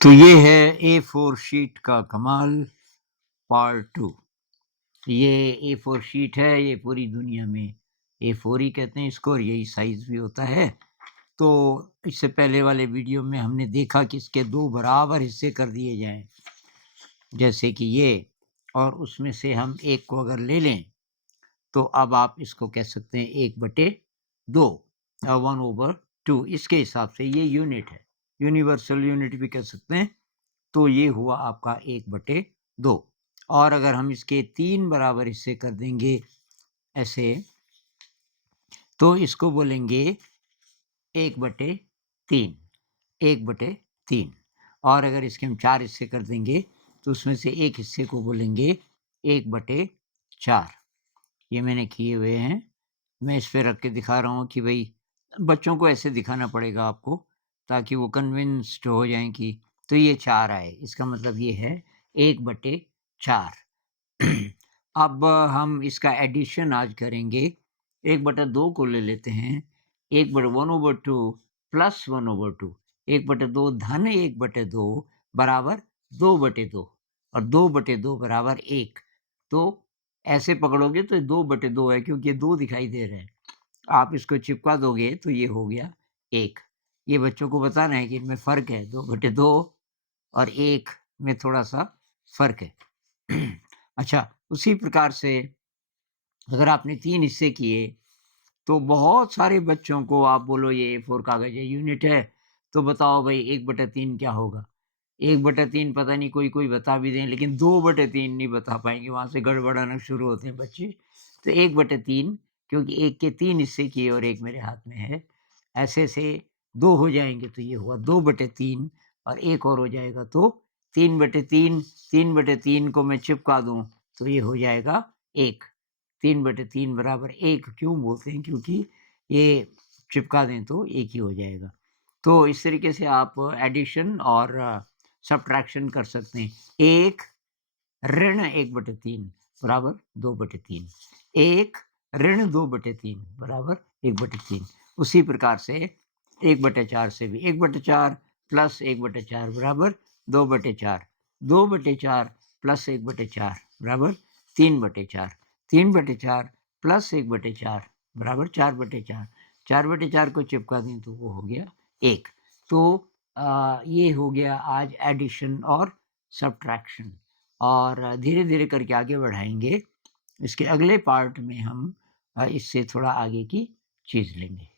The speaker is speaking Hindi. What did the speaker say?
तो ये है A4 शीट का कमाल पार्ट 2। ये A4 शीट है, ये पूरी दुनिया में A4 ही कहते हैं इसको और यही साइज़ भी होता है। तो इससे पहले वाले वीडियो में हमने देखा कि इसके 2 बराबर हिस्से कर दिए जाएँ, जैसे कि ये, और उसमें से हम एक को अगर ले लें, तो अब आप इसको कह सकते हैं 1/2 1/2 इसके हिसाब से ये यूनिट है, यूनिवर्सल यूनिट भी कह सकते हैं। तो ये हुआ आपका 1/2 और अगर हम इसके 3 बराबर हिस्से कर देंगे ऐसे, तो इसको बोलेंगे 1/3 1/3 और अगर इसके हम 4 हिस्से कर देंगे, तो उसमें से एक हिस्से को बोलेंगे 1/4। ये मैंने किए हुए हैं। मैं इस पे रख के दिखा रहा हूँ कि भई बच्चों को ऐसे दिखाना पड़ेगा आपको, ताकि वो कन्विंस्ड हो जाएँ कि तो ये 4 आए, इसका मतलब ये है 1/4। अब हम इसका एडिशन आज करेंगे। 1/2 को ले लेते हैं, 1/2 प्लस 1/2 1/2 धन 1/2 बराबर 2/2 और 2/2 बराबर 1। तो ऐसे पकड़ोगे तो 2/2 है, क्योंकि ये 2 दिखाई दे रहे हैं। आप इसको चिपका दोगे तो ये हो गया 1। ये बच्चों को बताना है कि इनमें फ़र्क है, 2/2 और 1 में थोड़ा-सा फ़र्क है। अच्छा, उसी प्रकार से अगर आपने 3 हिस्से किए, तो बहुत सारे बच्चों को आप बोलो ये A4 कागज़ है, यूनिट है, तो बताओ भई 1/3 क्या होगा? 1/3 पता नहीं कोई-कोई बता भी दें, लेकिन 2/3 नहीं बता पाएँगे, वहाँ से गड़बड़ाना शुरू होते हैं बच्चे। तो 1/3 क्योंकि 1 के 3 हिस्से किए और 1 मेरे हाथ में है, ऐसे-ऐसे 2 हो जाएँगे तो ये हुआ 2/3 और 1 और हो जाएगा तो 3/3 3/3 को मैं चिपका दूँ, तो ये हो जाएगा 1। 3/3 बराबर 1 क्यों बोलते हैं? क्योंकि ये चिपका दें तो 1 ही हो जाएगा। तो इस तरीके से आप एडिशन और सब्ट्रैक्शन कर सकते हैं। 1 ऋण 1/3 बराबर 2/3 1 ऋण 2/3 बराबर 1/3 उसी प्रकार से 1/4 से भी 1/4 प्लस 1/4 बराबर 2/4 2/4 प्लस 1/4 बराबर 3/4 3/4 प्लस 1/4 बराबर 4/4 4/4 को चिपका दें तो वो हो गया 1। तो ये हो गया आज एडिशन और सब्ट्रैक्शन और धीरे-धीरे करके आगे बढ़ाएँगे। इसके अगले पार्ट में हम इससे थोड़ा आगे की चीज़ लेंगे।